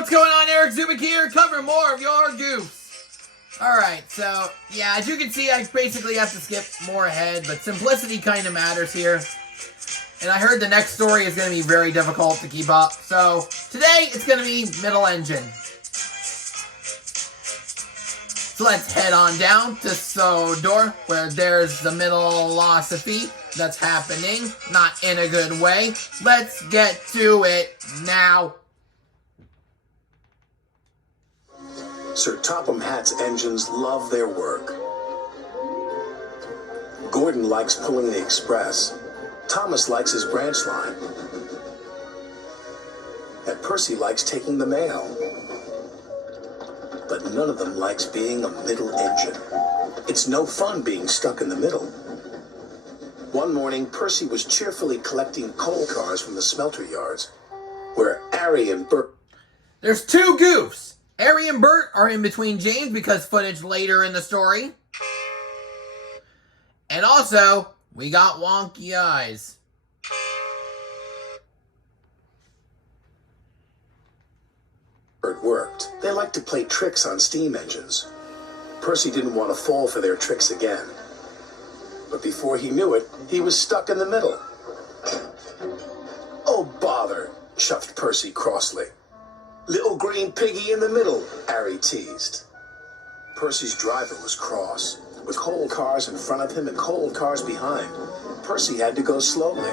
what's going on? Eric Zubik here, covering more of your Goofs. Alright, so, yeah, as you can see, I basically have to skip more ahead, but simplicity kind of matters here. And I heard the next story is going to be very difficult to keep up. So, today, it's going to be middle engine. So let's head on down to Sodor, where there's the middle philosophy that's happening. Not in a good way. Let's get to it now. Sir Topham Hat's engines love their work. Gordon likes pulling the express. Thomas likes his branch line. And Percy likes taking the mail. But none of them likes being a middle engine. It's no fun being stuck in the middle. One morning, Percy was cheerfully collecting coal cars from the smelter yards, where Harry and Bert... There's two Goofs. Harry and Bert are in between James because footage later in the story. And also, we got wonky eyes. Bert worked. They liked to play tricks on steam engines. Percy didn't want to fall for their tricks again. But before he knew it, he was stuck in the middle. "Oh, bother," chuffed Percy crossly. "Little green piggy in the middle," Harry teased. Percy's driver was cross. With coal cars in front of him and coal cars behind, Percy had to go slowly.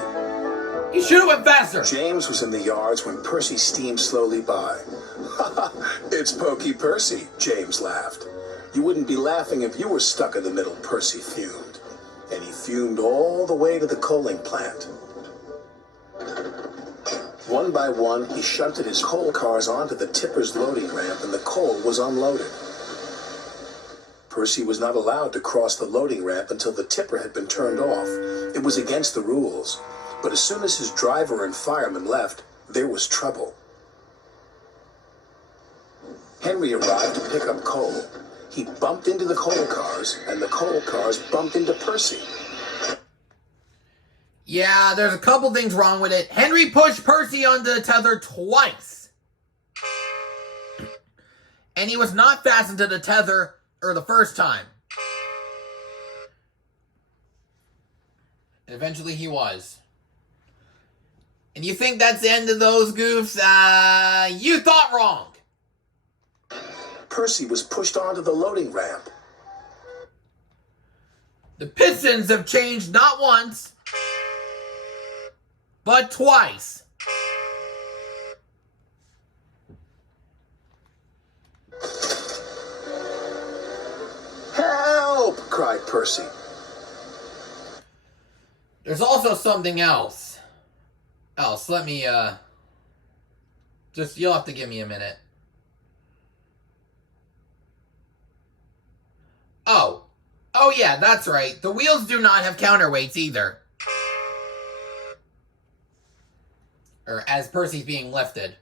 He should have went faster. James was in the yards when Percy steamed slowly by. "It's Pokey Percy," James laughed. "You wouldn't be laughing if you were stuck in the middle," Percy fumed. And he fumed all the way to the coaling plant. One by one, he shunted his coal cars onto the tipper's loading ramp, and the coal was unloaded. Percy was not allowed to cross the loading ramp until the tipper had been turned off. It was against the rules. But as soon as his driver and fireman left, there was trouble. Henry arrived to pick up coal. He bumped into the coal cars, and the coal cars bumped into Percy. Yeah, there's a couple things wrong with it. Henry pushed Percy onto the tether twice. And he was not fastened to the tether the first time. And eventually he was. And you think that's the end of those Goofs? You thought wrong. Percy was pushed onto the loading ramp. The pistons have changed not once, but twice. "Help!" cried Percy. There's also something else. Let me, you'll have to give me a minute. Oh yeah, that's right. The wheels do not have counterweights either. Or as Percy's being lifted.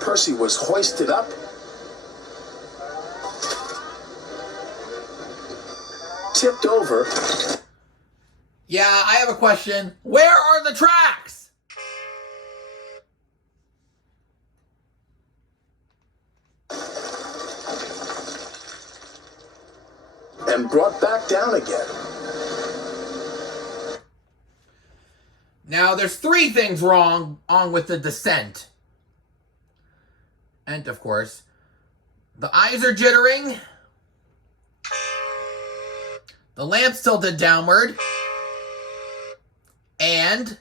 Percy was hoisted up, tipped over. Yeah, I have a question. Where are the tracks? And brought back down again. Now, there's three things wrong with the descent. And, of course, the eyes are jittering. The lamp's tilted downward. And...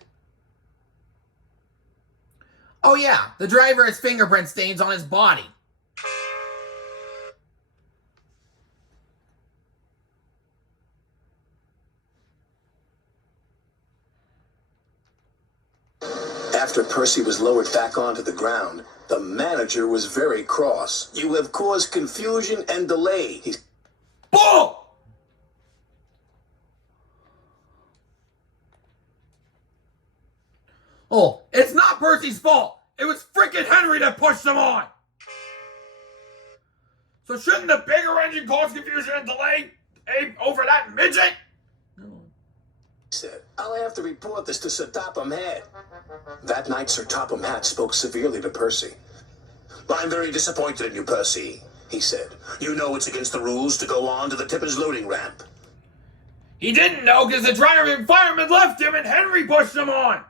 oh yeah, the driver has fingerprint stains on his body. After Percy was lowered back onto the ground, the manager was very cross. "You have caused confusion and delay," he... Bull! Oh, it's not Percy's fault. It was frickin' Henry that pushed him on. So shouldn't the bigger engine cause confusion and delay over that midget? said. I'll have to report this to Sir Topham Hat. That night, Sir Topham Hat spoke severely to Percy. I'm very disappointed in you, Percy, he said. You know it's against the rules to go on to the Tipper's loading ramp. He didn't know because the driver and fireman left him and Henry pushed him on.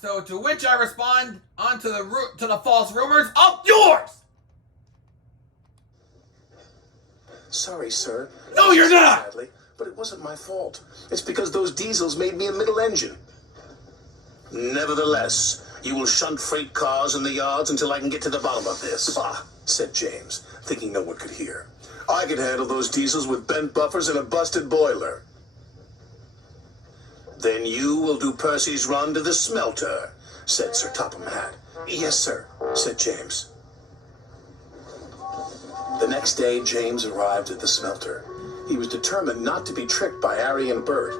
So to which I respond to the false rumors of yours. Sorry, sir. No, you're not. Sadly, but it wasn't my fault. It's because those diesels made me a middle engine. Nevertheless, you will shunt freight cars in the yards until I can get to the bottom of this. Bah, said James, thinking no one could hear. I can handle those diesels with bent buffers and a busted boiler. Then you will do Percy's run to the smelter, said Sir Topham Hat. Yes, sir, said James. The next day, James arrived at the smelter. He was determined not to be tricked by Harry and Bert.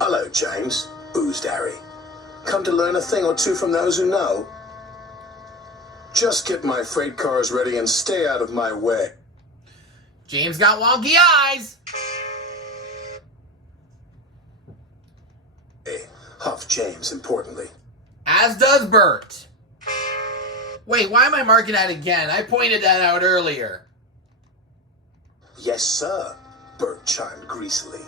Hello, James, oozed Harry. Come to learn a thing or two from those who know. Just get my freight cars ready and stay out of my way. James got wonky eyes. Hey, huffed James importantly. As does Bert. Wait, why am I marking that again? I pointed that out earlier. Yes, sir, Bert chimed greasily.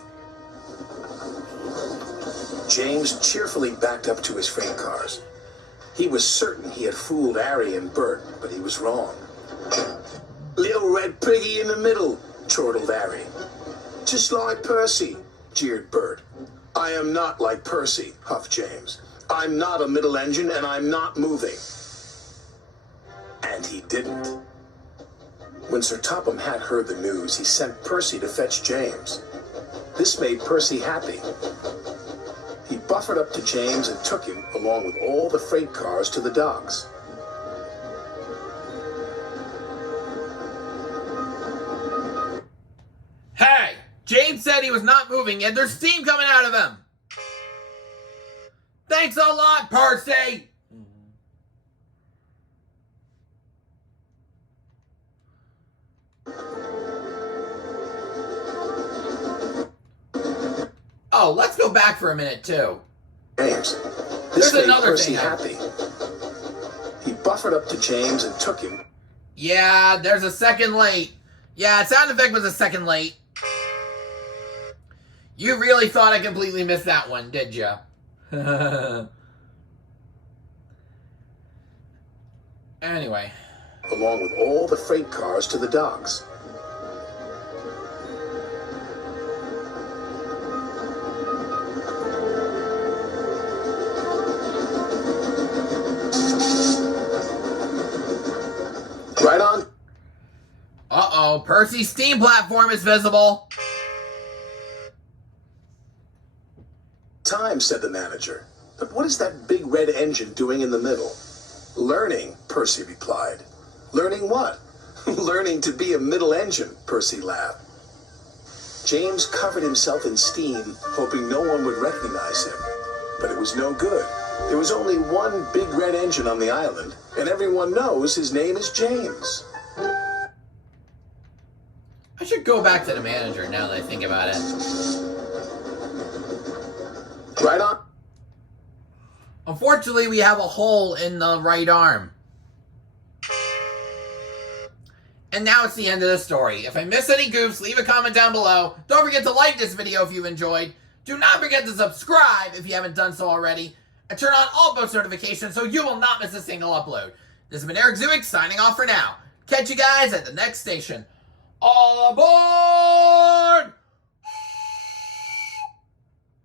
James cheerfully backed up to his freight cars. He was certain he had fooled Harry and Bert, but he was wrong. Little red piggy in the middle, chortled Harry. Just like Percy, jeered Bert. I am not like Percy, huffed James. I'm not a middle engine, and I'm not moving. And he didn't. When Sir Topham Hat heard the news, he sent Percy to fetch James. This made Percy happy. He buffered up to James and took him, along with all the freight cars, to the docks. Hey, James said he was not moving yet. There's steam coming out of him. Thanks a lot, Percy. Oh, let's go back for a minute, too. James. This There's made another Percy thing. happy. He buffered up to James and took him. Yeah, there's a second late. Yeah, sound effect was a second late. You really thought I completely missed that one, did ya? Anyway. Along with all the freight cars to the docks. Right on. Uh-oh, Percy's steam platform is visible. Time, said the manager. But what is that big red engine doing in the middle? Learning, Percy replied. Learning what? Learning to be a middle engine, Percy laughed. James covered himself in steam, hoping no one would recognize him. But it was no good. There was only one big red engine on the island, and everyone knows his name is James. I should go back to the manager now that I think about it. Right on. Unfortunately, we have a hole in the right arm. And now it's the end of the story. If I miss any goofs, leave a comment down below. Don't forget to like this video if you enjoyed. Do not forget to subscribe if you haven't done so already. And turn on all post notifications so you will not miss a single upload. This has been Eric Zuick signing off for now. Catch you guys at the next station. All aboard!